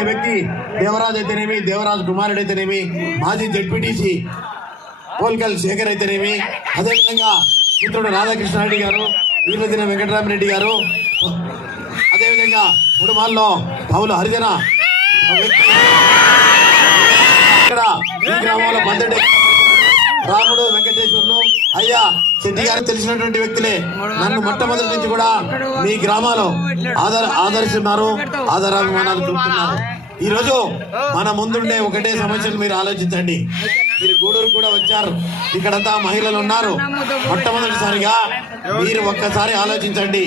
వ్యక్తి దేవరాజ్ అయితేనేమి దేవరాజ్ కుమారుడు అయితేనేమి మాజీ జడ్పీటీసీ పోల్కల్ శేఖర్ అయితేనేమి అదేవిధంగా మిత్రుడు రాధాకృష్ణారెడ్డి గారు వీరదిన వెంకటరామరెడ్డి గారు అదేవిధంగా కుటుంబాల్లో పౌలు హరిజన వ్యక్తి ఇక్కడ ఈ గ్రామంలో బందడి రాముడు వెంకటేశ్వర్లు. అయ్యా చెట్టి గారు తెలిసినటువంటి వ్యక్తులే నన్ను మొట్టమొదటి నుంచి కూడా మీ గ్రామాలు ఆదర ఆదరిస్తున్నారు ఆదరాభిమానాలు చూపుతున్నారు. ఈ రోజు మన ముందుండే ఒకటే సమస్యలు మీరు ఆలోచించండి. మీరు గూడూరు కూడా వచ్చారు. ఇక్కడంతా మహిళలు ఉన్నారు. మొట్టమొదటిసారిగా మీరు ఒక్కసారి ఆలోచించండి.